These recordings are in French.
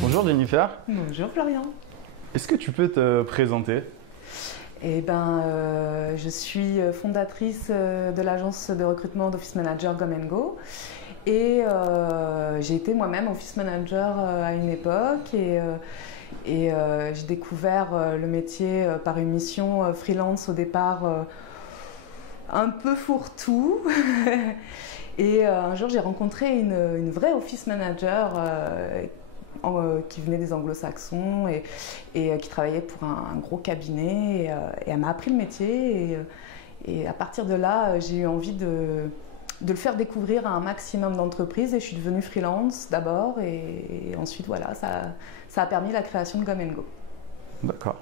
Bonjour Jennifer. Bonjour Florian. Est-ce que tu peux te présenter? Je suis fondatrice de l'agence de recrutement d'Office Manager Gom & Go et j'ai été moi-même Office Manager à une époque et j'ai découvert le métier par une mission freelance au départ un peu fourre-tout et un jour j'ai rencontré une vraie Office Manager qui venait des anglo-saxons et qui travaillait pour un gros cabinet et elle m'a appris le métier et à partir de là j'ai eu envie de le faire découvrir à un maximum d'entreprises et je suis devenue freelance d'abord et ensuite voilà ça a permis la création de Gom & Go. D'accord.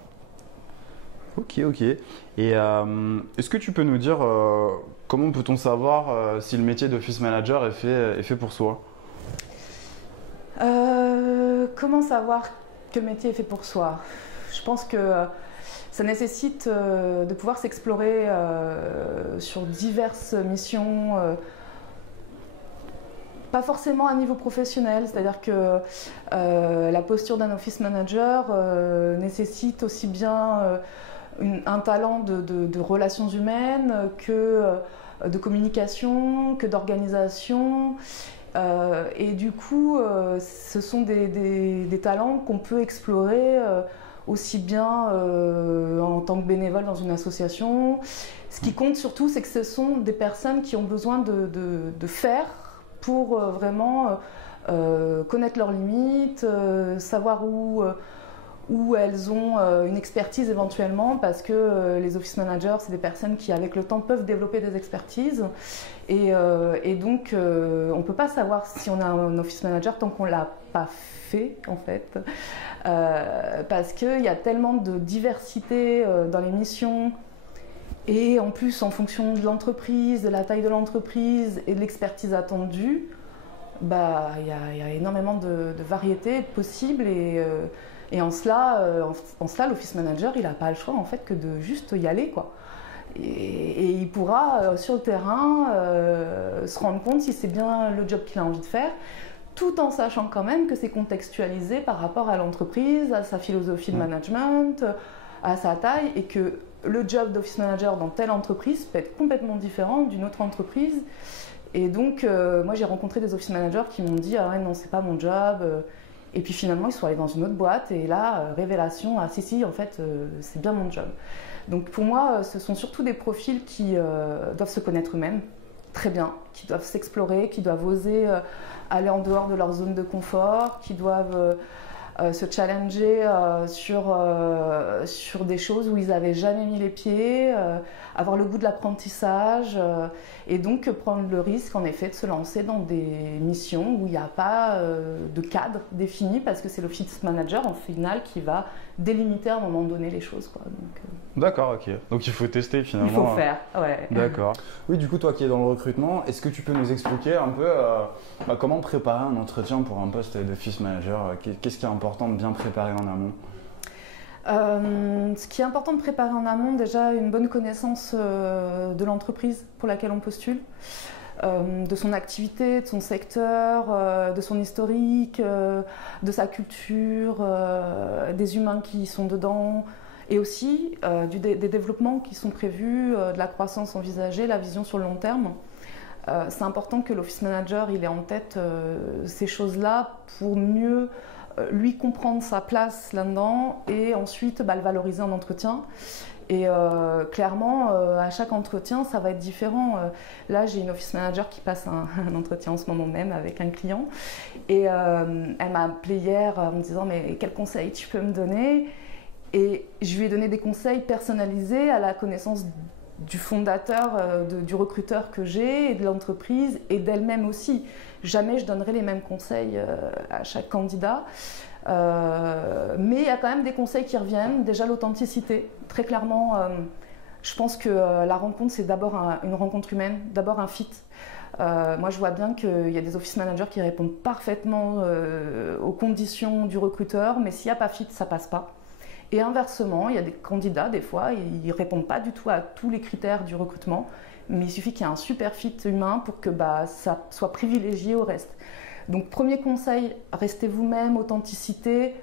Ok. Et est-ce que tu peux nous dire comment peut-on savoir si le métier d'Office Manager est fait pour soi? Comment savoir que le métier est fait pour soi? Je pense que ça nécessite de pouvoir s'explorer sur diverses missions, pas forcément à niveau professionnel, c'est-à-dire que la posture d'un office manager nécessite aussi bien un talent de relations humaines que de communication, que d'organisation. Et du coup, ce sont des talents qu'on peut explorer aussi bien en tant que bénévole dans une association. Ce qui compte surtout, c'est que ce sont des personnes qui ont besoin de faire pour vraiment connaître leurs limites, savoir où elles ont une expertise éventuellement, parce que les office managers, c'est des personnes qui, avec le temps, peuvent développer des expertises. Et donc, on ne peut pas savoir si on a un office manager tant qu'on ne l'a pas fait, en fait. Parce qu'il y a tellement de diversité dans les missions. Et en plus, en fonction de l'entreprise, de la taille de l'entreprise et de l'expertise attendue, il y a énormément de variétés possibles. Et en cela, l'office manager, il n'a pas le choix en fait que de juste y aller, quoi. Et il pourra sur le terrain se rendre compte si c'est bien le job qu'il a envie de faire, tout en sachant quand même que c'est contextualisé par rapport à l'entreprise, à sa philosophie de management, à sa taille, et que le job d'office manager dans telle entreprise peut être complètement différent d'une autre entreprise. Et donc, moi j'ai rencontré des office managers qui m'ont dit « Ah ouais, non, c'est pas mon job ». Et puis finalement, ils sont allés dans une autre boîte et là, révélation, ah si, en fait, c'est bien mon job. Donc pour moi, ce sont surtout des profils qui doivent se connaître eux-mêmes très bien, qui doivent s'explorer, qui doivent oser aller en dehors de leur zone de confort, qui doivent se challenger sur des choses où ils n'avaient jamais mis les pieds, avoir le goût de l'apprentissage et donc prendre le risque en effet de se lancer dans des missions où il n'y a pas de cadre défini parce que c'est l'office manager en final qui va délimiter à un moment donné les choses, quoi. D'accord, ok. Donc il faut tester finalement. Il faut faire, ouais. D'accord. Oui, du coup, toi qui es dans le recrutement, est-ce que tu peux nous expliquer un peu comment préparer un entretien pour un poste d'office manager? Qu'est-ce qui est important de bien préparer en amont? Ce qui est important de préparer en amont, déjà une bonne connaissance de l'entreprise pour laquelle on postule, de son activité, de son secteur, de son historique, de sa culture, des humains qui sont dedans, et aussi des développements qui sont prévus, de la croissance envisagée, la vision sur le long terme. C'est important que l'office manager il ait en tête ces choses-là pour mieux lui comprendre sa place là-dedans et ensuite le valoriser en entretien. Et clairement, à chaque entretien, ça va être différent. Là, j'ai une office manager qui passe un entretien en ce moment même avec un client. Et elle m'a appelé hier en me disant « Mais quel conseil tu peux me donner ?» Et je lui ai donné des conseils personnalisés à la connaissance du fondateur, du recruteur que j'ai et de l'entreprise et d'elle-même aussi. Jamais je donnerai les mêmes conseils à chaque candidat. Mais il y a quand même des conseils qui reviennent. Déjà l'authenticité. Très clairement, je pense que la rencontre, c'est d'abord une rencontre humaine, d'abord un fit. Moi, je vois bien qu'il y a des office managers qui répondent parfaitement aux conditions du recruteur, mais s'il n'y a pas fit, ça ne passe pas. Et inversement, il y a des candidats, des fois, ils ne répondent pas du tout à tous les critères du recrutement, mais il suffit qu'il y ait un super fit humain pour que ça soit privilégié au reste. Donc premier conseil, restez vous-même, authenticité,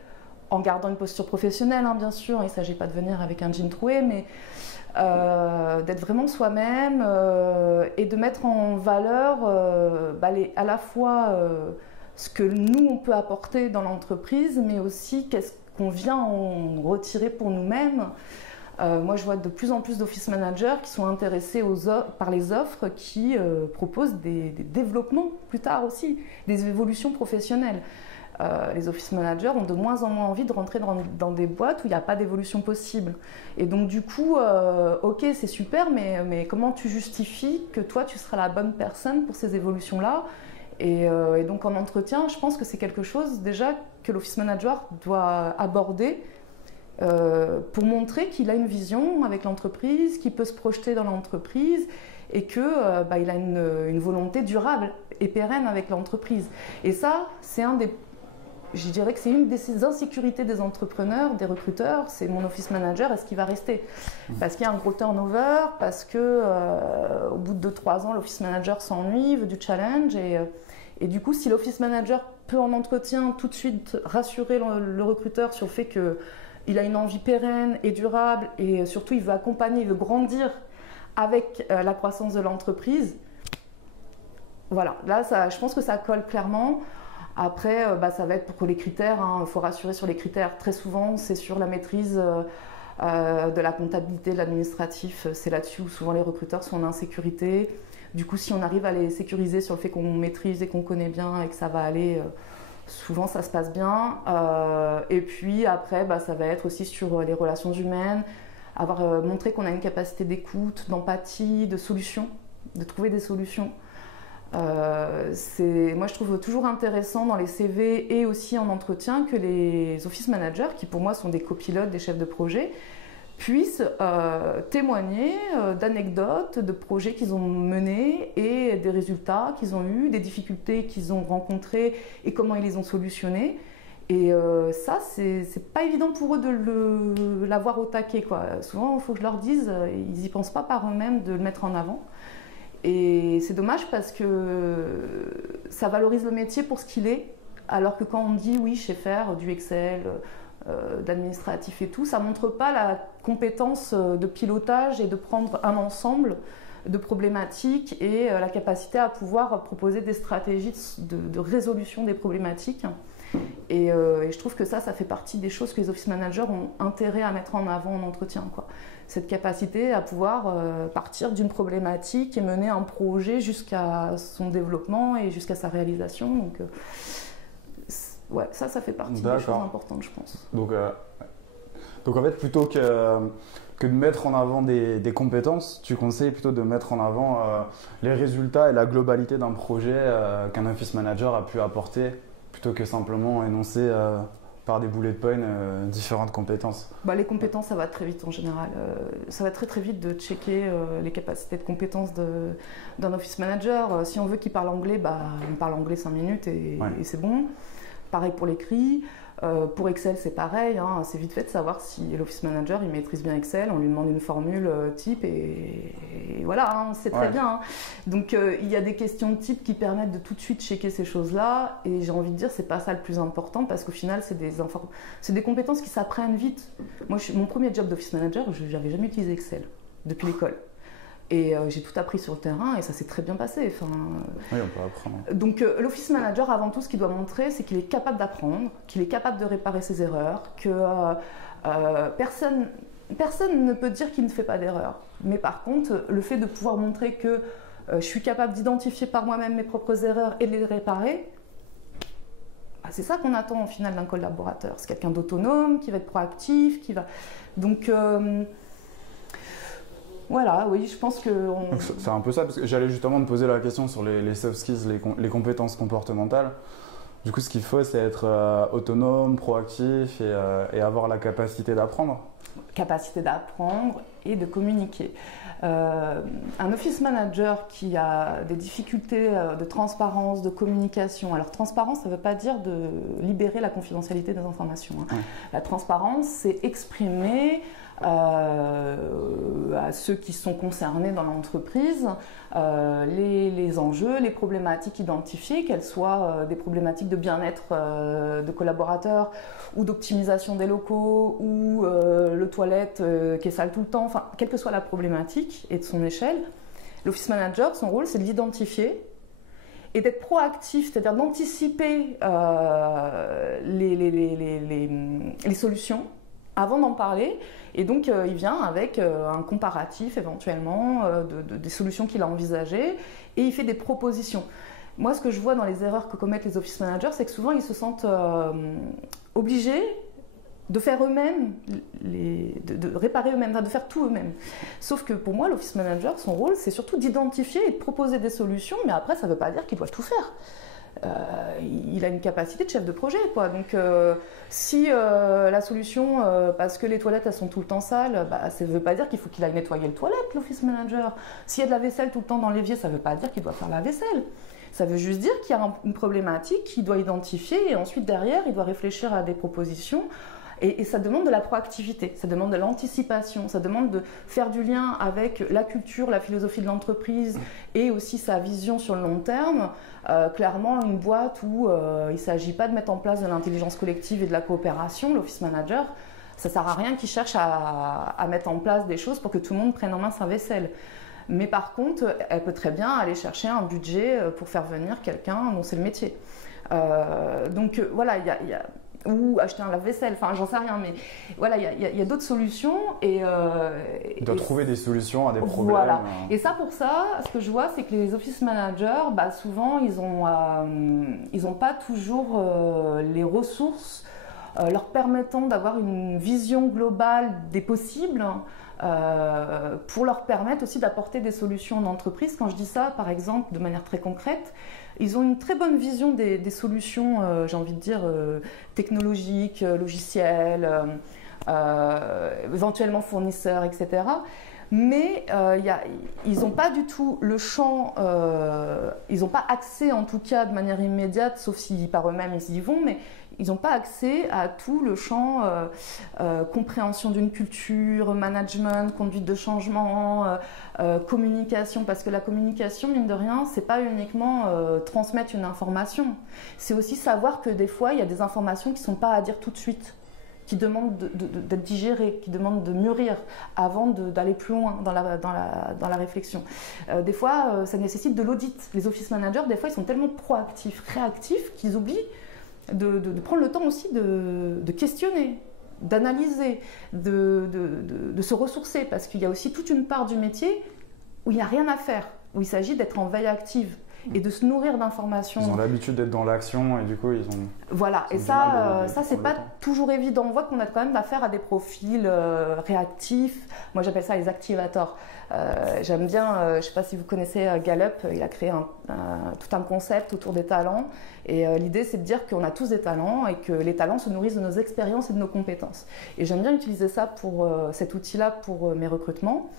en gardant une posture professionnelle, hein, bien sûr. Il ne s'agit pas de venir avec un jean troué, mais d'être vraiment soi-même et de mettre en valeur à la fois ce que nous, on peut apporter dans l'entreprise, mais aussi qu'est-ce qu'on vient en retirer pour nous-mêmes. Moi, je vois de plus en plus d'office managers qui sont intéressés par les offres qui proposent des développements plus tard aussi, des évolutions professionnelles. Les office managers ont de moins en moins envie de rentrer dans des boîtes où il n'y a pas d'évolution possible. Et donc du coup, ok, c'est super, mais comment tu justifies que toi, tu seras la bonne personne pour ces évolutions-là ? Et donc en entretien, je pense que c'est quelque chose déjà que l'office manager doit aborder pour montrer qu'il a une vision avec l'entreprise, qu'il peut se projeter dans l'entreprise et qu'il a une volonté durable et pérenne avec l'entreprise. Et ça, je dirais que c'est une des insécurités des entrepreneurs, des recruteurs, c'est mon office manager, est-ce qu'il va rester ? Parce qu'il y a un gros turnover, parce qu'au bout de 2-3 ans, l'office manager s'ennuie, veut du challenge. Et du coup, si l'office manager peut en entretien tout de suite rassurer le recruteur sur le fait qu'il a une envie pérenne et durable, et surtout il veut accompagner, il veut grandir avec la croissance de l'entreprise, voilà, là je pense que ça colle clairement. Après, ça va être pour les critères, il faut rassurer sur les critères. Très souvent, c'est sur la maîtrise de la comptabilité, de l'administratif. C'est là-dessus où souvent les recruteurs sont en insécurité. Du coup, si on arrive à les sécuriser sur le fait qu'on maîtrise et qu'on connaît bien et que ça va aller, souvent ça se passe bien. Et puis après, ça va être aussi sur les relations humaines, montrer qu'on a une capacité d'écoute, d'empathie, de solution, de trouver des solutions. Moi je trouve toujours intéressant dans les CV et aussi en entretien que les office managers, qui pour moi sont des copilotes, des chefs de projet, puissent témoigner d'anecdotes, de projets qu'ils ont menés et des résultats qu'ils ont eus, des difficultés qu'ils ont rencontrées et comment ils les ont solutionnées. Et ça, c'est pas évident pour eux de l'avoir au taquet, quoi. Souvent, il faut que je leur dise, ils n'y pensent pas par eux-mêmes de le mettre en avant. Et c'est dommage parce que ça valorise le métier pour ce qu'il est, alors que quand on dit oui, je sais faire du Excel, d'administratif et tout, ça ne montre pas la compétence de pilotage et de prendre un ensemble de problématiques et la capacité à pouvoir proposer des stratégies de résolution des problématiques. Et je trouve que ça fait partie des choses que les office managers ont intérêt à mettre en avant en entretien, quoi. Cette capacité à pouvoir partir d'une problématique et mener un projet jusqu'à son développement et jusqu'à sa réalisation. Donc, ouais, ça fait partie des choses importantes, je pense. Donc en fait, plutôt que de mettre en avant des compétences, tu conseilles plutôt de mettre en avant les résultats et la globalité d'un projet qu'un office manager a pu apporter, plutôt que simplement énoncer par des bullet points différentes compétences. Les compétences, ça va très vite en général. Ça va très très vite de checker les capacités de compétences d'un office manager. Si on veut qu'il parle anglais, on parle anglais 5 minutes et c'est bon. Pareil pour l'écrit. Pour Excel, c'est pareil, hein. C'est vite fait de savoir si l'office manager il maîtrise bien Excel. On lui demande une formule type et voilà, hein, c'est très bien. Hein. Donc il y a des questions de type qui permettent de tout de suite checker ces choses-là. Et j'ai envie de dire, c'est pas ça le plus important parce qu'au final, c'est des compétences qui s'apprennent vite. Moi, mon premier job d'office manager, je n'avais jamais utilisé Excel depuis l'école. Et j'ai tout appris sur le terrain et ça s'est très bien passé. Oui, on peut apprendre. Donc l'office manager, avant tout, ce qu'il doit montrer, c'est qu'il est capable d'apprendre, qu'il est capable de réparer ses erreurs, que personne ne peut dire qu'il ne fait pas d'erreur. Mais par contre, le fait de pouvoir montrer que je suis capable d'identifier par moi-même mes propres erreurs et de les réparer, c'est ça qu'on attend au final d'un collaborateur. C'est quelqu'un d'autonome, qui va être proactif, qui va... Donc... Voilà, oui, je pense que... C'est un peu ça, parce que j'allais justement te poser la question sur les soft skills, les compétences comportementales. Du coup, ce qu'il faut, c'est être autonome, proactif et avoir la capacité d'apprendre. Capacité d'apprendre et de communiquer. Un office manager qui a des difficultés de transparence, de communication. Alors, transparence, ça ne veut pas dire de libérer la confidentialité des informations. Hein. La transparence, c'est exprimer à ceux qui sont concernés dans l'entreprise, les enjeux, les problématiques identifiées, qu'elles soient des problématiques de bien-être de collaborateurs ou d'optimisation des locaux ou le toilette qui est sale tout le temps, enfin, quelle que soit la problématique et de son échelle, l'office manager, son rôle, c'est de l'identifier et d'être proactif, c'est-à-dire d'anticiper les solutions avant d'en parler. Et donc, il vient avec un comparatif éventuellement des solutions qu'il a envisagées et il fait des propositions. Moi, ce que je vois dans les erreurs que commettent les office managers, c'est que souvent, ils se sentent obligés de faire eux-mêmes, de réparer eux-mêmes, de faire tout eux-mêmes. Sauf que pour moi, l'office manager, son rôle, c'est surtout d'identifier et de proposer des solutions, mais après, ça ne veut pas dire qu'il doit tout faire. Il a une capacité de chef de projet, quoi. Donc, si la solution, parce que les toilettes elles sont tout le temps sales, ça ne veut pas dire qu'il faut qu'il aille nettoyer le toilette, l'office manager. S'il y a de la vaisselle tout le temps dans l'évier, ça ne veut pas dire qu'il doit faire la vaisselle. Ça veut juste dire qu'il y a une problématique qu'il doit identifier et ensuite derrière, il doit réfléchir à des propositions. Et ça demande de la proactivité, ça demande de l'anticipation, ça demande de faire du lien avec la culture, la philosophie de l'entreprise et aussi sa vision sur le long terme. Clairement, une boîte où il ne s'agit pas de mettre en place de l'intelligence collective et de la coopération, l'office manager, ça ne sert à rien qu'il cherche à mettre en place des choses pour que tout le monde prenne en main sa vaisselle. Mais par contre, elle peut très bien aller chercher un budget pour faire venir quelqu'un dont c'est le métier. Donc voilà, il y a ou acheter un lave-vaisselle, enfin j'en sais rien, mais voilà, il y a d'autres solutions et il doit trouver des solutions à des problèmes. Voilà. Et ça, pour ça, ce que je vois, c'est que les office managers, souvent, ils ont pas toujours les ressources leur permettant d'avoir une vision globale des possibles. Pour leur permettre aussi d'apporter des solutions en entreprise. Quand je dis ça, par exemple, de manière très concrète, ils ont une très bonne vision des solutions, j'ai envie de dire, technologiques, logicielles, éventuellement fournisseurs, etc. Mais ils n'ont pas du tout le champ, ils n'ont pas accès en tout cas de manière immédiate, sauf si par eux-mêmes ils y vont, mais ils n'ont pas accès à tout le champ compréhension d'une culture, management, conduite de changement, communication, parce que la communication, mine de rien, c'est pas uniquement transmettre une information, c'est aussi savoir que des fois, il y a des informations qui ne sont pas à dire tout de suite, qui demandent d'être digérées, qui demandent de mûrir avant d'aller plus loin dans la réflexion. Des fois, ça nécessite de l'audit. Les office managers, des fois, ils sont tellement proactifs, réactifs, qu'ils oublient de prendre le temps aussi de questionner, d'analyser, de se ressourcer, parce qu'il y a aussi toute une part du métier où il n'y a rien à faire, où il s'agit d'être en veille active et de se nourrir d'informations. Ils ont l'habitude d'être dans l'action et du coup ils ont... Voilà, et ça c'est pas toujours évident. On voit qu'on a quand même affaire à des profils réactifs. Moi j'appelle ça les activators. J'aime bien, je ne sais pas si vous connaissez Gallup, il a créé tout un concept autour des talents. Et l'idée c'est de dire qu'on a tous des talents et que les talents se nourrissent de nos expériences et de nos compétences. Et j'aime bien utiliser ça cet outil-là pour mes recrutements.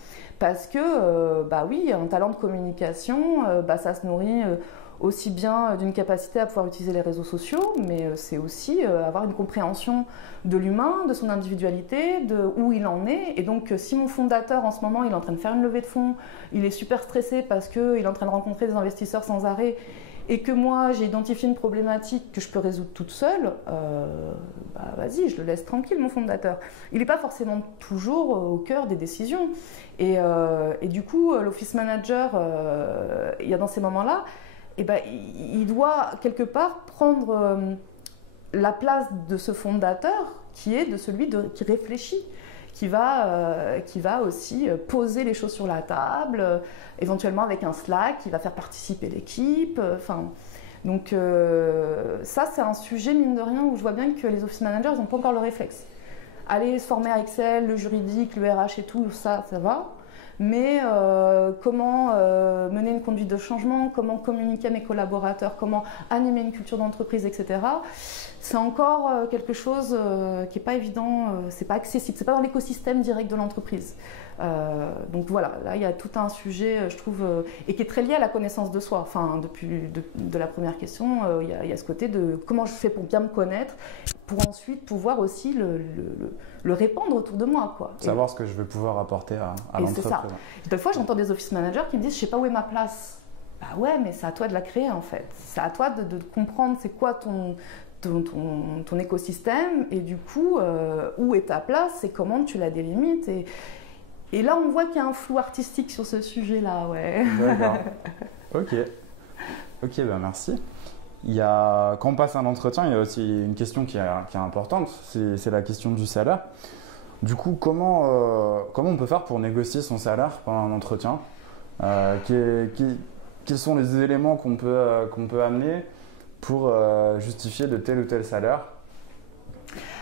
Parce que, oui, un talent de communication, ça se nourrit aussi bien d'une capacité à pouvoir utiliser les réseaux sociaux, mais c'est aussi avoir une compréhension de l'humain, de son individualité, de où il en est. Et donc, si mon fondateur, en ce moment, il est en train de faire une levée de fonds, il est super stressé parce qu'il est en train de rencontrer des investisseurs sans arrêt, et que moi, j'ai identifié une problématique que je peux résoudre toute seule, vas-y, je le laisse tranquille, mon fondateur. Il n'est pas forcément toujours au cœur des décisions. Et du coup, l'office manager, il y a dans ces moments-là, il doit quelque part prendre la place de ce fondateur qui est de celui qui réfléchit, qui va aussi poser les choses sur la table, éventuellement avec un Slack, qui va faire participer l'équipe. Donc ça, c'est un sujet, mine de rien, où je vois bien que les office managers n'ont pas encore le réflexe. Aller se former à Excel, le juridique, le RH et tout, ça va. Mais comment mener une conduite de changement, comment communiquer à mes collaborateurs, comment animer une culture d'entreprise, etc. C'est encore quelque chose qui n'est pas évident, c'est pas accessible, c'est pas dans l'écosystème direct de l'entreprise. Donc voilà, là il y a tout un sujet, je trouve, et qui est très lié à la connaissance de soi. Enfin, depuis de la première question, il y a ce côté de comment je fais pour bien me connaître, pour ensuite pouvoir aussi le répandre autour de moi, quoi. Savoir ce que je vais pouvoir apporter à l'entreprise. C'est ça. Des fois, j'entends des office managers qui me disent, je sais pas où est ma place. Bah ouais, mais c'est à toi de la créer en fait. C'est à toi de comprendre c'est quoi ton écosystème et du coup, où est ta place et comment tu la délimites. Et là, on voit qu'il y a un flou artistique sur ce sujet-là, ouais. D'accord. Ok, ben merci. Quand on passe un entretien, il y a aussi une question qui est importante, c'est la question du salaire. Du coup, comment on peut faire pour négocier son salaire pendant un entretien? Quels sont les éléments qu'on peut amener pour justifier de tel ou tel salaire?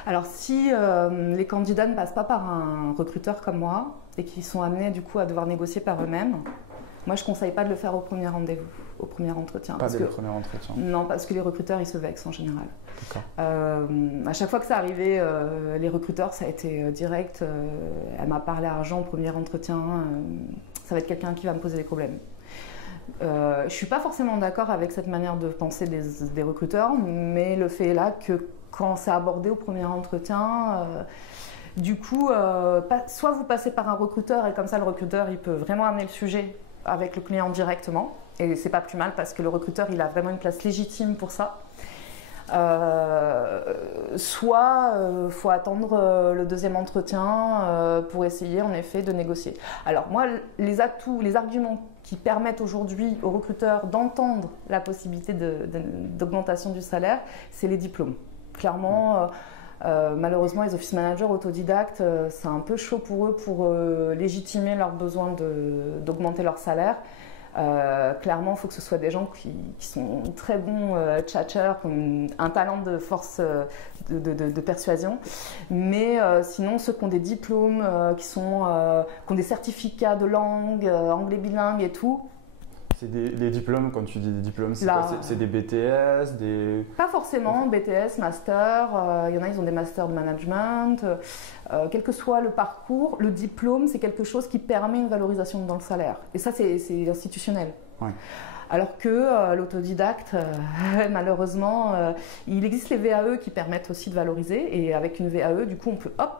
Alors si les candidats ne passent pas par un recruteur comme moi et qu'ils sont amenés du coup à devoir négocier par eux-mêmes, moi je ne conseille pas de le faire au premier rendez-vous, au premier entretien. Pas dès le premier entretien? Non, parce que les recruteurs ils se vexent en général. D'accord. À chaque fois que ça arrivait, les recruteurs ça a été direct, elle m'a parlé argent au premier entretien, ça va être quelqu'un qui va me poser des problèmes. Je ne suis pas forcément d'accord avec cette manière de penser des recruteurs, mais le fait est là que quand c'est abordé au premier entretien, du coup, soit vous passez par un recruteur et comme ça le recruteur il peut vraiment amener le sujet avec le client directement et c'est pas plus mal parce que le recruteur il a vraiment une place légitime pour ça. Soit faut attendre le deuxième entretien pour essayer en effet de négocier. Alors moi, les atouts, les arguments qui permettent aujourd'hui aux recruteurs d'entendre la possibilité d'augmentation du salaire, c'est les diplômes. Clairement, malheureusement, les office managers autodidactes, c'est un peu chaud pour eux pour légitimer leur besoin d'augmenter leur salaire. Clairement, il faut que ce soit des gens qui sont très bons tchatcheurs, qui ont un talent de force de persuasion. Mais sinon, ceux qui ont des diplômes, qui ont des certificats de langue, anglais bilingue et tout. C'est les diplômes, quand tu dis des diplômes, c'est quoi? C'est des BTS, des... Pas forcément, BTS, master, il y en a, ils ont des masters de management. Quel que soit le parcours, le diplôme, c'est quelque chose qui permet une valorisation dans le salaire. Et ça, c'est institutionnel. Ouais. Alors que l'autodidacte, malheureusement, il existe les VAE qui permettent aussi de valoriser. Et avec une VAE, du coup, on peut, hop,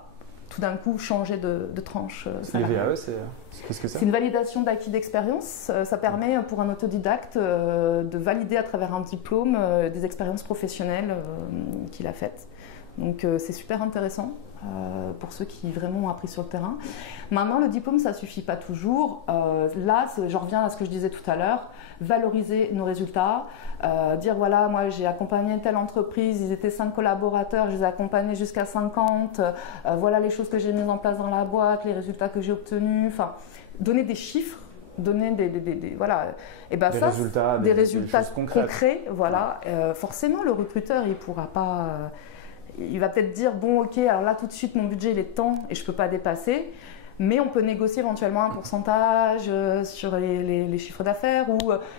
tout d'un coup changer de tranche salariale. Les VAE, qu'est-ce que c'est? C'est une validation d'acquis d'expérience. Ça permet pour un autodidacte de valider à travers un diplôme des expériences professionnelles qu'il a faites. Donc c'est super intéressant pour ceux qui vraiment ont appris sur le terrain. Maintenant, le diplôme, ça ne suffit pas toujours. Là, je reviens à ce que je disais tout à l'heure, valoriser nos résultats, dire voilà, moi j'ai accompagné telle entreprise, ils étaient 5 collaborateurs, je les ai accompagnés jusqu'à 50, voilà les choses que j'ai mises en place dans la boîte, les résultats que j'ai obtenus, enfin, donner des chiffres, donner voilà, et ben des ça, résultats, des résultats concrets, voilà. Forcément, le recruteur, il pourra pas... il va peut-être dire, bon ok, alors là tout de suite mon budget il est de temps et je ne peux pas dépasser, mais on peut négocier éventuellement un pourcentage sur les chiffres d'affaires, ou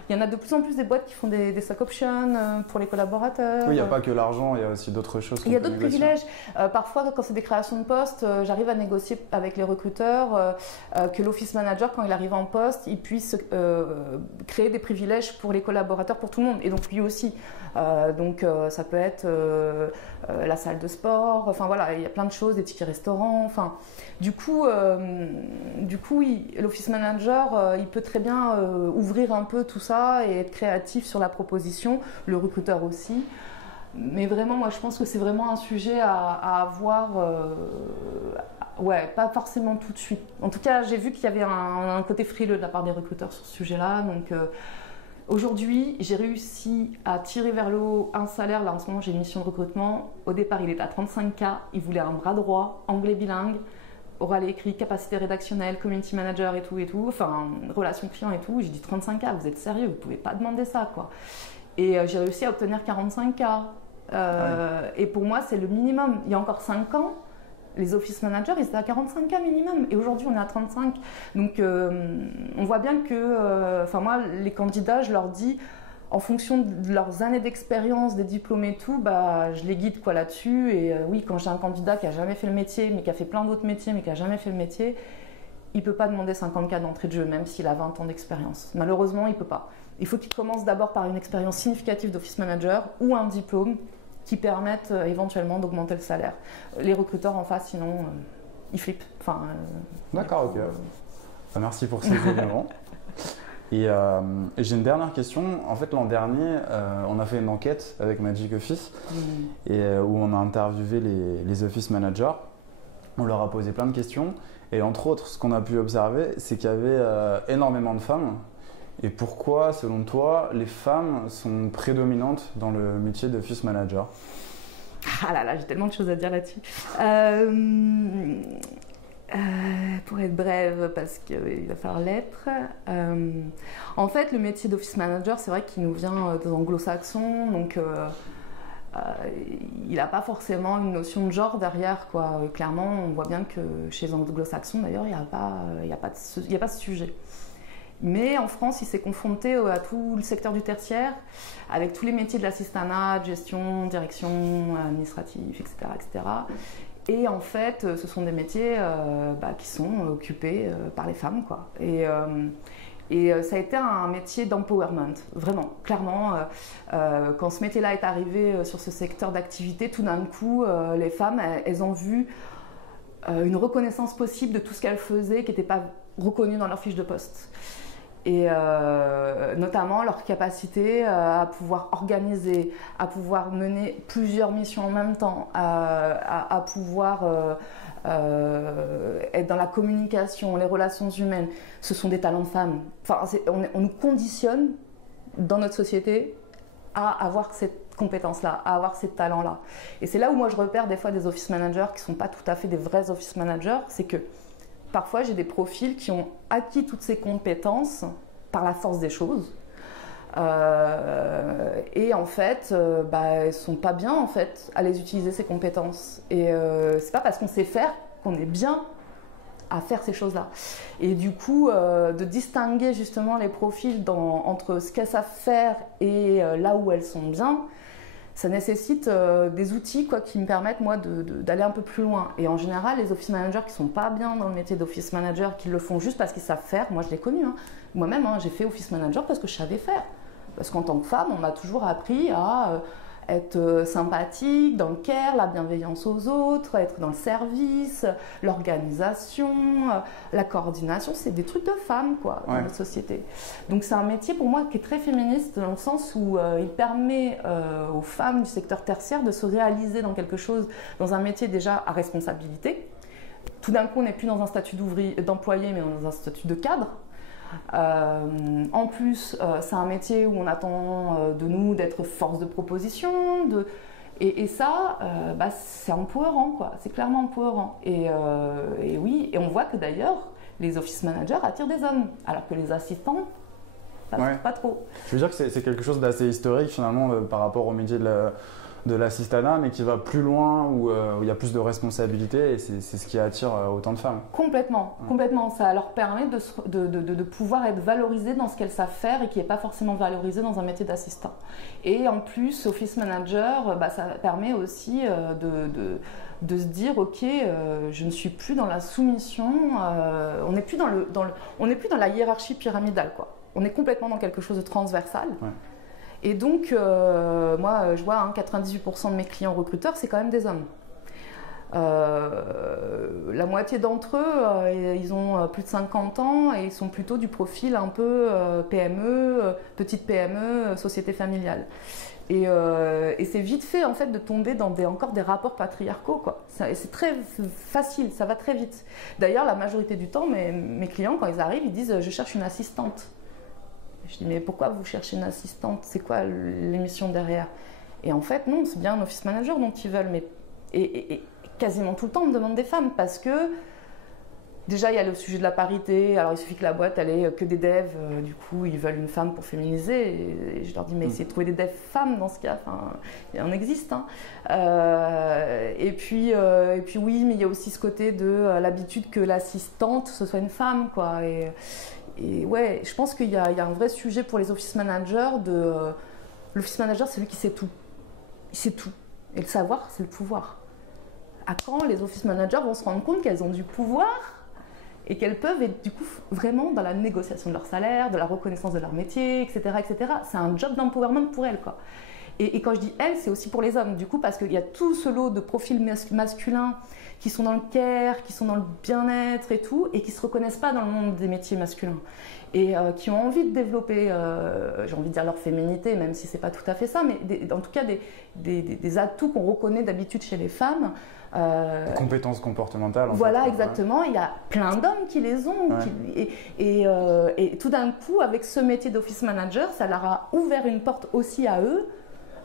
il y en a de plus en plus des boîtes qui font des stock options pour les collaborateurs. Oui, il n'y a pas que l'argent, il y a aussi d'autres choses. Il y a d'autres privilèges. Parfois, quand c'est des créations de postes, j'arrive à négocier avec les recruteurs que l'office manager, quand il arrive en poste, il puisse créer des privilèges pour les collaborateurs, pour tout le monde, et donc lui aussi. Ça peut être la salle de sport, enfin voilà, il y a plein de choses, des tickets restaurants, enfin du coup l'office manager il peut très bien ouvrir un peu tout ça et être créatif sur la proposition, le recruteur aussi. Mais vraiment, moi je pense que c'est vraiment un sujet à avoir, pas forcément tout de suite. En tout cas, j'ai vu qu'il y avait un côté frileux de la part des recruteurs sur ce sujet-là, donc aujourd'hui, j'ai réussi à tirer vers le haut un salaire. Là, en ce moment, j'ai une mission de recrutement. Au départ, il était à 35K. Il voulait un bras droit, anglais bilingue, oral et écrit, capacité rédactionnelle, community manager et tout. Enfin, relations clients et tout. J'ai dit 35K, vous êtes sérieux, vous ne pouvez pas demander ça, quoi. Et j'ai réussi à obtenir 45K. Et pour moi, c'est le minimum. Il y a encore 5 ans, les office managers, ils étaient à 45K minimum. Et aujourd'hui, on est à 35. Donc, on voit bien que, moi, les candidats, je leur dis, en fonction de leurs années d'expérience, des diplômes et tout, je les guide là-dessus. Et oui, quand j'ai un candidat qui n'a jamais fait le métier, mais qui a fait plein d'autres métiers, mais qui n'a jamais fait le métier, il ne peut pas demander 50K d'entrée de jeu, même s'il a 20 ans d'expérience. Malheureusement, il ne peut pas. Il faut qu'il commence d'abord par une expérience significative d'office manager ou un diplôme qui permette éventuellement d'augmenter le salaire. Les recruteurs en face, sinon, ils flippent. Enfin, d'accord, ok. Merci pour ces éléments. Et j'ai une dernière question. En fait, l'an dernier, on a fait une enquête avec Magic Office où on a interviewé les office managers. On leur a posé plein de questions. Et entre autres, ce qu'on a pu observer, c'est qu'il y avait énormément de femmes. Et pourquoi, selon toi, les femmes sont prédominantes dans le métier d'office manager? Ah là là, j'ai tellement de choses à dire là-dessus. Pour être brève, parce qu'il va falloir l'être. En fait, le métier d'office manager, c'est vrai qu'il nous vient des anglo-saxons, donc il n'a pas forcément une notion de genre derrière, quoi. Clairement, on voit bien que chez les anglo-saxons, d'ailleurs, il n'y a pas ce sujet. Mais en France, il s'est confronté à tout le secteur du tertiaire, avec tous les métiers de l'assistanat, de gestion, direction, administrative, etc., etc. Et en fait, ce sont des métiers qui sont occupés par les femmes, quoi. Et ça a été un métier d'empowerment, vraiment, clairement. Quand ce métier-là est arrivé sur ce secteur d'activité, tout d'un coup, les femmes, elles ont vu une reconnaissance possible de tout ce qu'elles faisaient qui n'était pas reconnu dans leur fiche de poste. Et notamment leur capacité à pouvoir organiser, à pouvoir mener plusieurs missions en même temps, à pouvoir être dans la communication, les relations humaines. Ce sont des talents de femmes. Enfin, on nous conditionne dans notre société à avoir cette compétence-là, à avoir ces talents-là. Et c'est là où moi je repère des fois des office managers qui ne sont pas tout à fait des vrais office managers, c'est que parfois, j'ai des profils qui ont acquis toutes ces compétences par la force des choses. Et en fait, elles ne sont pas bien en fait, à les utiliser, ces compétences. Et c'est pas parce qu'on sait faire qu'on est bien à faire ces choses-là. Et du coup, de distinguer justement les profils entre ce qu'elles savent faire et là où elles sont bien, ça nécessite des outils qui me permettent moi d'aller un peu plus loin. Et en général, les office managers qui ne sont pas bien dans le métier d'office manager, qui le font juste parce qu'ils savent faire, moi je l'ai connu. Moi-même, j'ai fait office manager parce que je savais faire. Parce qu'en tant que femme, on m'a toujours appris à être sympathique, dans le care, la bienveillance aux autres, être dans le service, l'organisation, la coordination, c'est des trucs de femmes dans notre société. Donc c'est un métier pour moi qui est très féministe dans le sens où il permet aux femmes du secteur tertiaire de se réaliser dans quelque chose, dans un métier déjà à responsabilité. Tout d'un coup, on n'est plus dans un statut d'employé, mais dans un statut de cadre. En plus, c'est un métier où on attend de nous d'être force de proposition, et ça, c'est empowerant, quoi. C'est clairement empowerant. Et oui, et on voit que d'ailleurs, les office managers attirent des hommes, alors que les assistants, pas trop. Je veux dire que c'est quelque chose d'assez historique finalement par rapport au métier de l'assistanat, mais qui va plus loin, où il y a plus de responsabilités, et c'est ce qui attire autant de femmes. Complètement. Ça leur permet de pouvoir être valorisées dans ce qu'elles savent faire et qui n'est pas forcément valorisé dans un métier d'assistant. Et en plus, office manager, ça permet aussi de se dire, ok, je ne suis plus dans la soumission, on n'est plus dans la hiérarchie pyramidale, quoi. On est complètement dans quelque chose de transversal. Ouais. Et donc, moi, je vois 98% de mes clients recruteurs, c'est quand même des hommes. La moitié d'entre eux, ils ont plus de 50 ans et ils sont plutôt du profil un peu PME, petite PME, société familiale. Et c'est vite fait en fait de tomber dans encore des rapports patriarcaux, quoi. C'est très facile, ça va très vite. D'ailleurs, la majorité du temps, mes clients, quand ils arrivent, ils disent « je cherche une assistante ». Je dis, mais pourquoi vous cherchez une assistante? C'est quoi l'émission derrière? Et en fait, non, c'est bien un office manager dont ils veulent. Et quasiment tout le temps, on me demande des femmes parce que déjà, il y a le sujet de la parité. Alors, il suffit que la boîte, elle ait que des devs. Du coup, ils veulent une femme pour féminiser. Et je leur dis, mais essayez de trouver des devs femmes dans ce cas. Enfin, il en existe. Et puis, oui, mais il y a aussi ce côté de l'habitude que l'assistante, ce soit une femme, quoi. Et ouais, je pense qu'il y a un vrai sujet pour les office managers. L'office manager, c'est lui qui sait tout. Il sait tout. Et le savoir, c'est le pouvoir. À quand les office managers vont se rendre compte qu'elles ont du pouvoir et qu'elles peuvent être du coup vraiment dans la négociation de leur salaire, de la reconnaissance de leur métier, etc. etc. C'est un job d'empowerment pour elles, quoi. Et quand je dis elles, c'est aussi pour les hommes, du coup, parce qu'il y a tout ce lot de profils masculins qui sont dans le care, qui sont dans le bien-être et tout, et qui ne se reconnaissent pas dans le monde des métiers masculins. Et qui ont envie de développer, j'ai envie de dire leur féminité, même si ce n'est pas tout à fait ça, mais en tout cas des atouts qu'on reconnaît d'habitude chez les femmes. Des compétences comportementales. Voilà, exactement. Il y a plein d'hommes qui les ont. Et tout d'un coup, avec ce métier d'office manager, ça leur a ouvert une porte aussi à eux,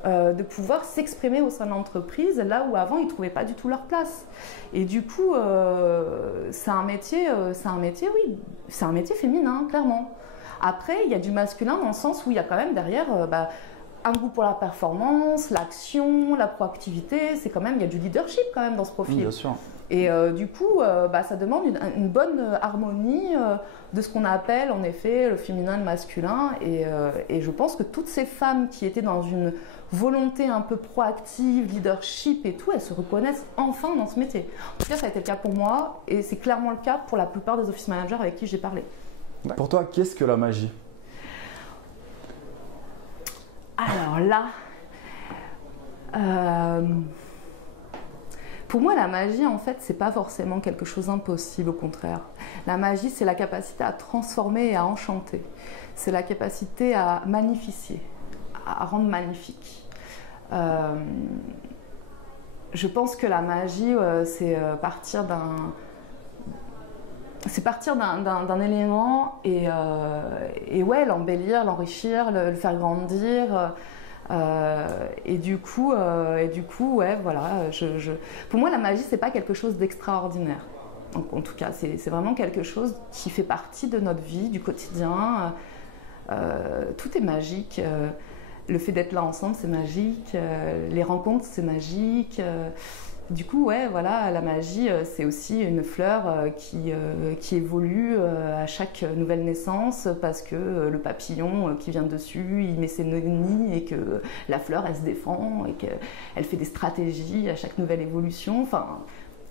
de pouvoir s'exprimer au sein de l'entreprise, là où avant ils ne trouvaient pas du tout leur place. Et du coup, c'est un métier féminin, clairement. Après, il y a du masculin dans le sens où il y a quand même derrière un goût pour la performance, l'action, la proactivité. C'est quand même, il y a du leadership quand même dans ce profil. Bien sûr. Et du coup, ça demande une bonne harmonie de ce qu'on appelle en effet le féminin et le masculin. Et je pense que toutes ces femmes qui étaient dans une volonté un peu proactive, leadership et tout, elles se reconnaissent enfin dans ce métier. En tout cas, ça a été le cas pour moi et c'est clairement le cas pour la plupart des office managers avec qui j'ai parlé. Pour toi, qu'est-ce que la magie ? Alors là... Pour moi, la magie, en fait, c'est pas forcément quelque chose d'impossible, au contraire. La magie, c'est la capacité à transformer et à enchanter. C'est la capacité à magnifier, à rendre magnifique. Je pense que la magie, c'est partir d'un élément et ouais, l'embellir, l'enrichir, le faire grandir. Et du coup, ouais, voilà. Pour moi, la magie, c'est pas quelque chose d'extraordinaire. En tout cas, c'est vraiment quelque chose qui fait partie de notre vie, du quotidien. Tout est magique. Le fait d'être là ensemble, c'est magique. Les rencontres, c'est magique. Du coup, ouais, voilà, la magie, c'est aussi une fleur qui évolue à chaque nouvelle naissance parce que le papillon qui vient dessus, il met ses nids et que la fleur, elle se défend et qu'elle fait des stratégies à chaque nouvelle évolution. Enfin,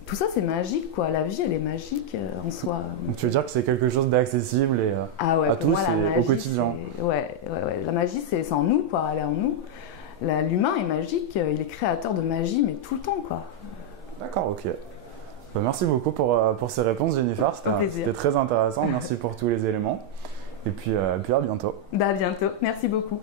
tout ça, c'est magique, quoi. La vie, elle est magique en soi. Donc, tu veux dire que c'est quelque chose d'accessible et à tous et au quotidien. Ouais. La magie, c'est en nous, quoi. Elle est en nous. L'humain est magique, il est créateur de magie, mais tout le temps, quoi. D'accord, ok. Merci beaucoup pour ces réponses, Jennifer. C'était très intéressant. Merci pour tous les éléments. Et puis à bientôt. À bientôt. Merci beaucoup.